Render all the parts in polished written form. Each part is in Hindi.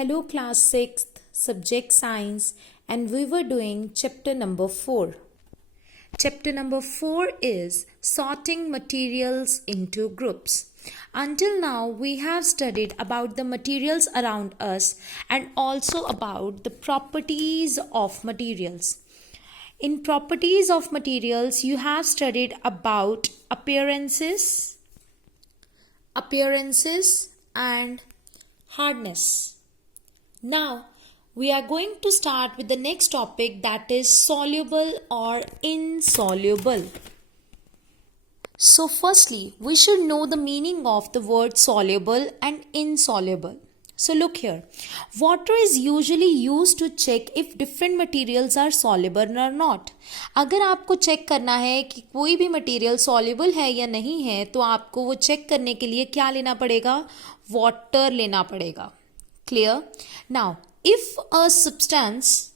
Hello, class 6th, subject science, and we were doing chapter number 4. Chapter number 4 is sorting materials into groups. Until now, we have studied about the materials around us and also about the properties of materials. In properties of materials, you have studied about appearances and hardness. Now, we are going to start with the next topic, that is soluble or insoluble. So, firstly, we should know the meaning of the word soluble and insoluble. So, look here. Water is usually used to check if different materials are soluble or not. अगर आपको चेक करना है कि कोई भी मटेरियल सॉल्युबल है या नहीं है, तो आपको वो चेक करने के लिए क्या लेना पड़ेगा? वाटर लेना पड़ेगा. Clear? Now, if a substance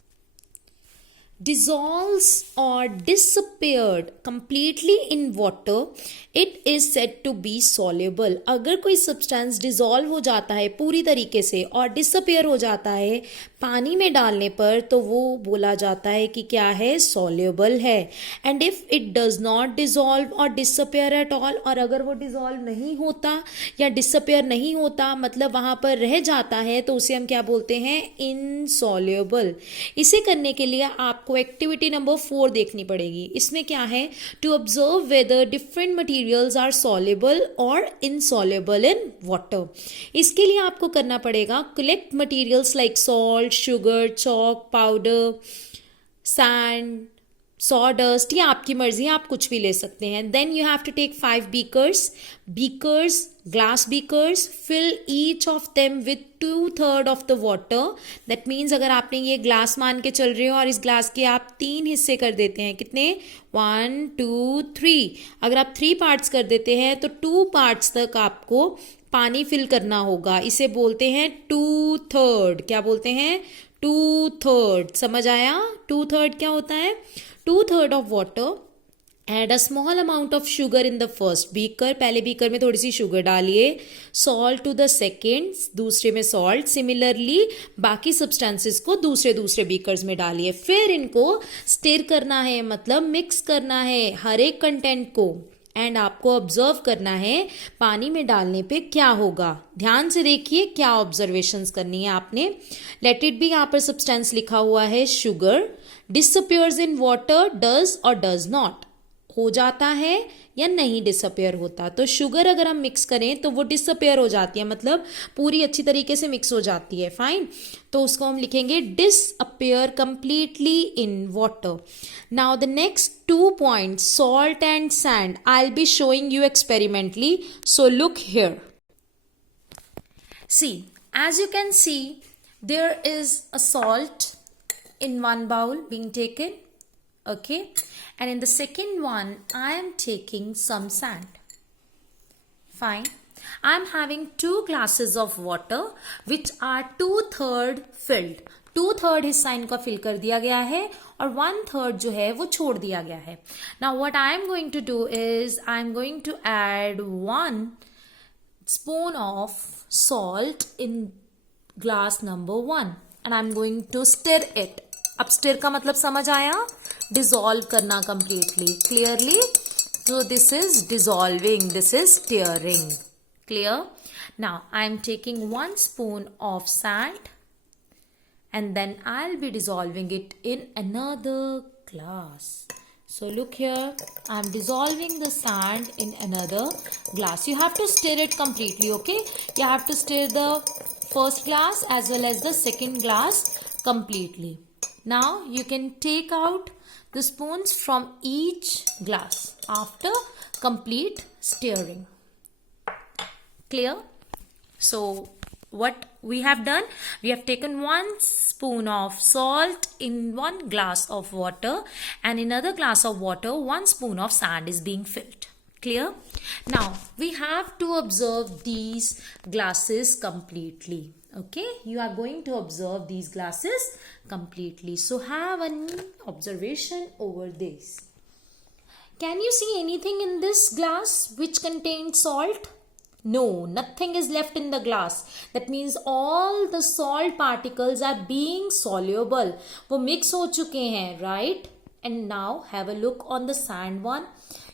dissolves or disappeared completely in water, it is said to be soluble. अगर कोई substance dissolve हो जाता है पूरी तरीके से और disappear हो जाता है पानी में डालने पर, तो वो बोला जाता है कि क्या है? soluble है. And if it does not dissolve or disappear at all, और अगर वो dissolve नहीं होता या disappear नहीं होता, मतलब वहाँ पर रह जाता है, तो उसे हम क्या बोलते हैं? insoluble. इसे करने के लिए आपको एक्टिविटी नंबर 4 देखनी पड़ेगी. इसमें क्या है? To observe whether different materials are soluble और इनसॉल्युबल इन वाटर. इसके लिए आपको करना पड़ेगा collect materials like salt, sugar, chalk, powder, sand, sawdust, या आपकी मर्जी, आप कुछ भी ले सकते हैं. Then you have to take 5 beakers, glass beakers, fill each of them with 2/3 of the water. That means अगर आपने ये ग्लास मान के चल रहे हो और इस ग्लास के आप 3 हिस्से कर देते हैं, कितने? 1 2 3. अगर आप 3 पार्ट्स कर देते हैं तो 2 पार्ट्स तक आपको पानी फिल करना होगा. इसे बोलते हैं 2/3. क्या बोलते हैं? 2/3. समझ आया? 2/3 क्या होता है? 2/3 of water. Add a small amount of sugar in the first beaker. पहले बीकर में थोड़ी सी शुगर डालिए. Salt to the second, दूसरे में salt. Similarly, बाकी substances को दूसरे बीकर्स में डालिए. फिर इनको स्टिर करना है, मतलब मिक्स करना है हर एक कंटेंट को. एंड आपको ऑब्जर्व करना है पानी में डालने पे क्या होगा. ध्यान से देखिए क्या ऑब्जर्वेशंस करनी है आपने. लेट इट बी, यहाँ पर सब्सटेंस लिखा हुआ है sugar. Disappears in water, does और डज नॉट. हो जाता है या नहीं डिसअपियर होता. तो शुगर अगर हम मिक्स करें तो वो डिसअपियर हो जाती है, मतलब पूरी अच्छी तरीके से मिक्स हो जाती है. फाइन. तो उसको हम लिखेंगे disappear completely in water. Now the next 2 points, salt and sand, I'll be showing you experimentally. So look here. See, as you can see, there is a salt in one bowl being taken. Okay, and in the second one I am taking some sand. Fine. I am having 2 glasses of water which are 2/3 filled. 2/3 हिस्सा इनका फिल कर दिया गया है और 1/3 जो है वो छोड़ दिया गया है. Now what I am going to do is I am going to add 1 spoon of salt in glass number 1 and I am going to stir it. अब स्टिर का मतलब समझ आया? डिसॉल्व करना completely. Clearly? So this is dissolving, this is stirring. Clear? Now I am taking 1 spoon of sand and then I'll be dissolving it in another glass. So look here, I am dissolving the sand in another glass. You have to stir it completely, okay? You have to stir the first glass as well as the second glass completely. Now you can take out the spoons from each glass after complete stirring. Clear? So what we have done, we have taken 1 spoon of salt in 1 glass of water and in another glass of water 1 spoon of sand is being filled. Clear? Now we have to observe these glasses completely. Okay, you are going to observe these glasses completely. So have an observation over this. Can you see anything in this glass which contains salt? No, nothing is left in the glass. That means all the salt particles are being soluble. वो mix हो चुके हैं, right? And now have a look on the sand one.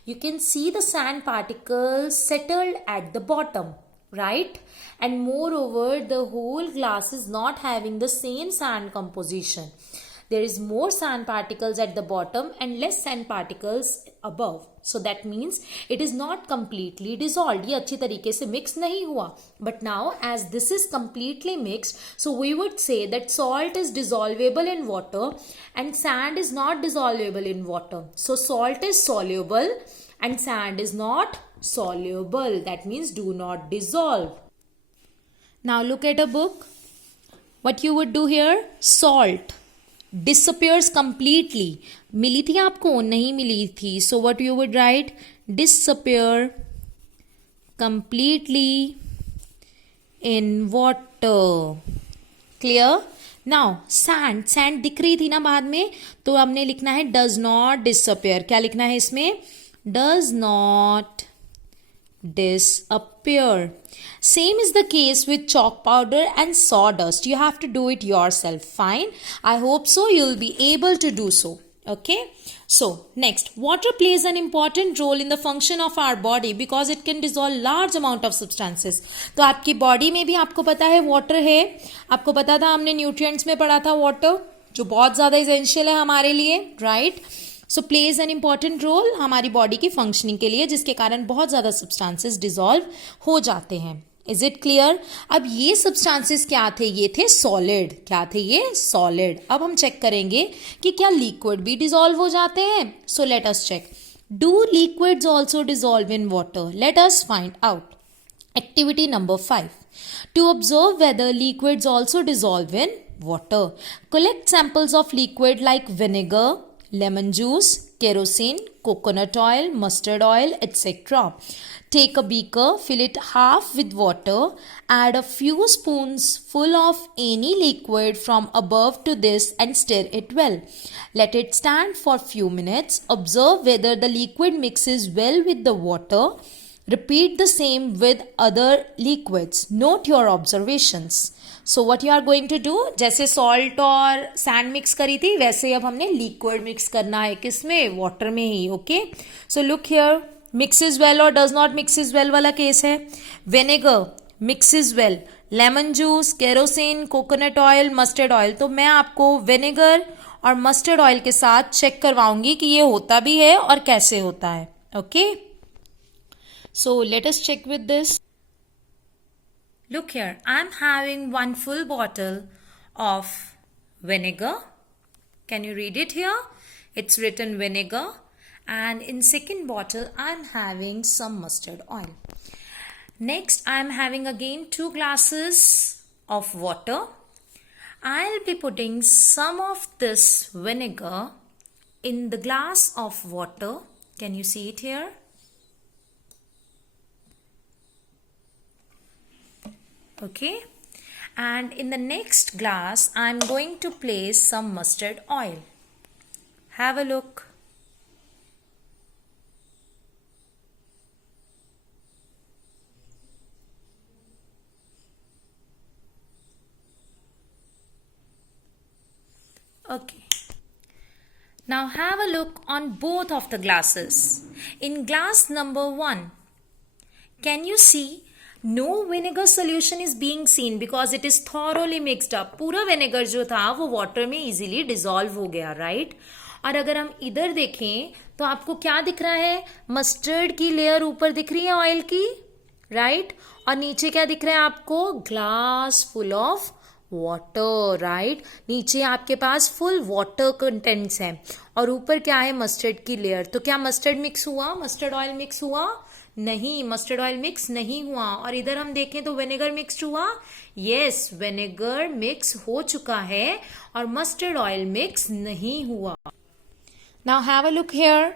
You can see the sand particles settled at the bottom, right? And moreover, the whole glass is not having the same sand composition. There is more sand particles at the bottom and less sand particles above. So that means it is not completely dissolved. ये अच्छी तरीके से mix नहीं हुआ. But now as this is completely mixed, so we would say that salt is dissolvable in water and sand is not dissolvable in water. So salt is soluble and sand is not soluble. That means do not dissolve. Now look at a book. What you would do here? Salt disappears completely. मिली थी आपको? नहीं मिली थी. So what you would write? Disappear completely in water. Clear? Now sand दिख रही थी ना बाद में, तो हमने लिखना है does not disappear. क्या लिखना है इसमें? Does not disappear. Same is the case with chalk powder and sawdust. You have to do it yourself. Fine. I hope so you'll be able to do so. Okay. So next, water plays an important role in the function of our body because it can dissolve large amount of substances. तो आपकी बॉडी में भी आपको पता है वाटर है. आपको पता था, हमने न्यूट्रिएंट्स में पढ़ा था वाटर, जो बहुत ज़्यादा इसेंशियल है हमारे लिए, right? So plays an important role हमारी बॉडी की फंक्शनिंग के लिए, जिसके कारण बहुत ज़्यादा सब्सटेंसेस डिसॉल्व हो जाते हैं. Is it clear? अब ये सब्सटेंसेस क्या थे? ये थे सॉलिड. क्या थे ये? सॉलिड. अब हम चेक करेंगे कि क्या लिक्विड भी डिसॉल्व हो जाते हैं. So let us check. Do liquids also dissolve in water? Let us find out. Activity number 5. To observe whether liquids also dissolve in water, collect samples of liquid like vinegar, lemon juice, kerosene, coconut oil, mustard oil, etc. Take a beaker, fill it half with water, add a few spoons full of any liquid from above to this and stir it well. Let it stand for few minutes. Observe whether the liquid mixes well with the water. Repeat the same with other liquids. Note your observations. So what you are going to do, जैसे salt और sand mix करी थी, वैसे अब हमने liquid mix करना है. किसमें? water में ही. Okay. So look here. Mixes well or does not mixes well वाला केस है. Vinegar mixes well. Lemon juice, kerosene, coconut oil, mustard oil. तो मैं आपको vinegar और mustard oil के साथ चेक करवाऊंगी कि ये होता भी है और कैसे होता है. Okay. So let us check with this. Look here, I'm having one full bottle of vinegar. Can you read it here? It's written vinegar. And in second bottle, I'm having some mustard oil. Next, I'm having again 2 glasses of water. I'll be putting some of this vinegar in the glass of water. Can you see it here? Okay, and in the next glass I'm going to place some mustard oil. Have a look. Okay, now have a look on both of the glasses. In glass number 1, can you see no vinegar solution is being seen because it is thoroughly mixed up. पूरा vinegar जो था वो water में easily dissolve हो गया, right? और अगर हम इधर देखें तो आपको क्या दिख रहा है? मस्टर्ड की लेयर ऊपर दिख रही है ऑयल की, right? और नीचे क्या दिख रहा है आपको? Glass full of water, right? नीचे आपके पास फुल वाटर कंटेंट्स हैं और ऊपर क्या है? मस्टर्ड की लेयर. तो क्या मस्टर्ड मिक्स हुआ? मस्टर्ड ऑयल मिक्स हुआ? नहीं, मस्टर्ड ऑयल मिक्स नहीं हुआ. और इधर हम देखें तो विनेगर मिक्स हुआ. यस, विनेगर मिक्स हो चुका है और मस्टर्ड ऑयल मिक्स नहीं हुआ. Now have a look here.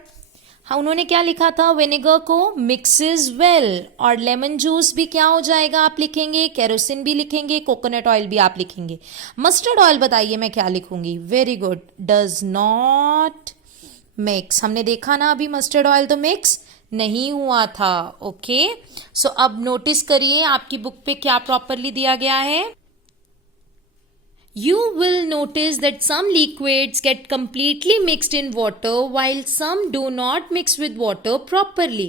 उन्होंने क्या लिखा था? विनेगर को मिक्सेस वेल. और लेमन जूस भी क्या हो जाएगा? आप लिखेंगे. केरोसिन भी लिखेंगे. कोकोनट ऑयल भी आप लिखेंगे. मस्टर्ड ऑयल बताइए मैं क्या लिखूंगी? Very good. Does not mix. हमने देखा ना अभी मस्टर्ड ऑयल तो मिक्स नहीं हुआ था। ओके, सो अब नोटिस करिए आपकी बुक पे क्या प्रॉपरली दिया गया है। You will notice that some liquids get completely mixed in water while some do not mix with water properly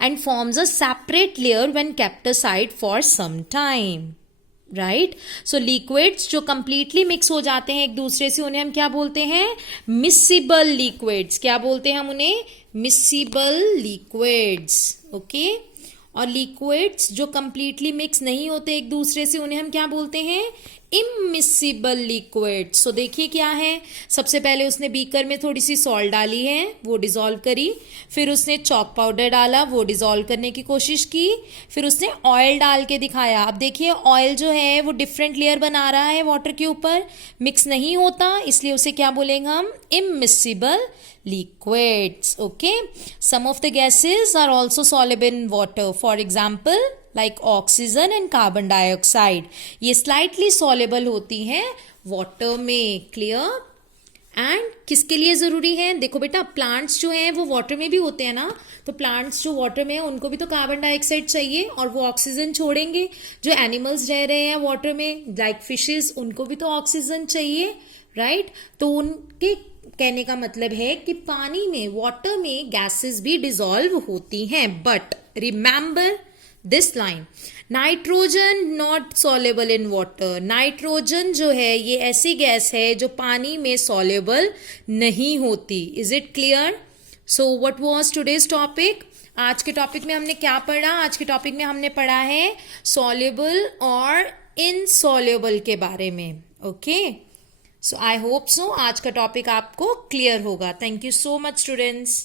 and forms a separate layer when kept aside for some time. Right, so liquids जो कंप्लीटली मिक्स हो जाते हैं एक दूसरे से उन्हें हम क्या बोलते हैं, मिसिबल लिक्विड्स। क्या बोलते हैं हम उन्हें, मिसिबल लिक्विड्स। ओके, और लिक्विड्स जो कंप्लीटली मिक्स नहीं होते एक दूसरे से उन्हें हम क्या बोलते हैं, इमिसिबल लिक्विड। सो देखिए क्या है, सबसे पहले उसने बीकर में थोड़ी सी सॉल्ट डाली है, वो डिसॉल्व करी, फिर उसने चॉक पाउडर डाला, वो डिसॉल्व करने की कोशिश की, फिर उसने ऑयल डाल के दिखाया। अब देखिए ऑयल जो है वो डिफरेंट लेयर बना रहा है वाटर के ऊपर, मिक्स नहीं होता, इसलिए उसे क्या बोलेंगे हम, immiscible liquids. Okay, some of the gases are also soluble in water, for example like oxygen and carbon dioxide. ये slightly soluble होती हैं water में। clear? एंड किसके लिए ज़रूरी है, देखो बेटा प्लांट्स जो हैं वो वाटर में भी होते हैं ना, तो प्लांट्स जो वाटर में है उनको भी तो कार्बन डाइऑक्साइड चाहिए और वो ऑक्सीजन छोड़ेंगे। जो एनिमल्स रह रहे हैं वाटर में लाइक फिशेस, उनको भी तो ऑक्सीजन चाहिए, राइट। तो उनके कहने का मतलब है कि पानी में, वाटर में गैसेस भी डिसॉल्व होती हैं। But remember this line, nitrogen not soluble in water. Nitrogen जो है ये ऐसी गैस है जो पानी में सॉल्युबल नहीं होती। Is it clear? So what was today's topic? आज के टॉपिक में हमने क्या पढ़ा? आज के टॉपिक में हमने पढ़ा है सॉल्युबल और इनसॉल्युबल के बारे में। Okay, so I hope so आज का टॉपिक आपको क्लियर होगा। Thank you so much students.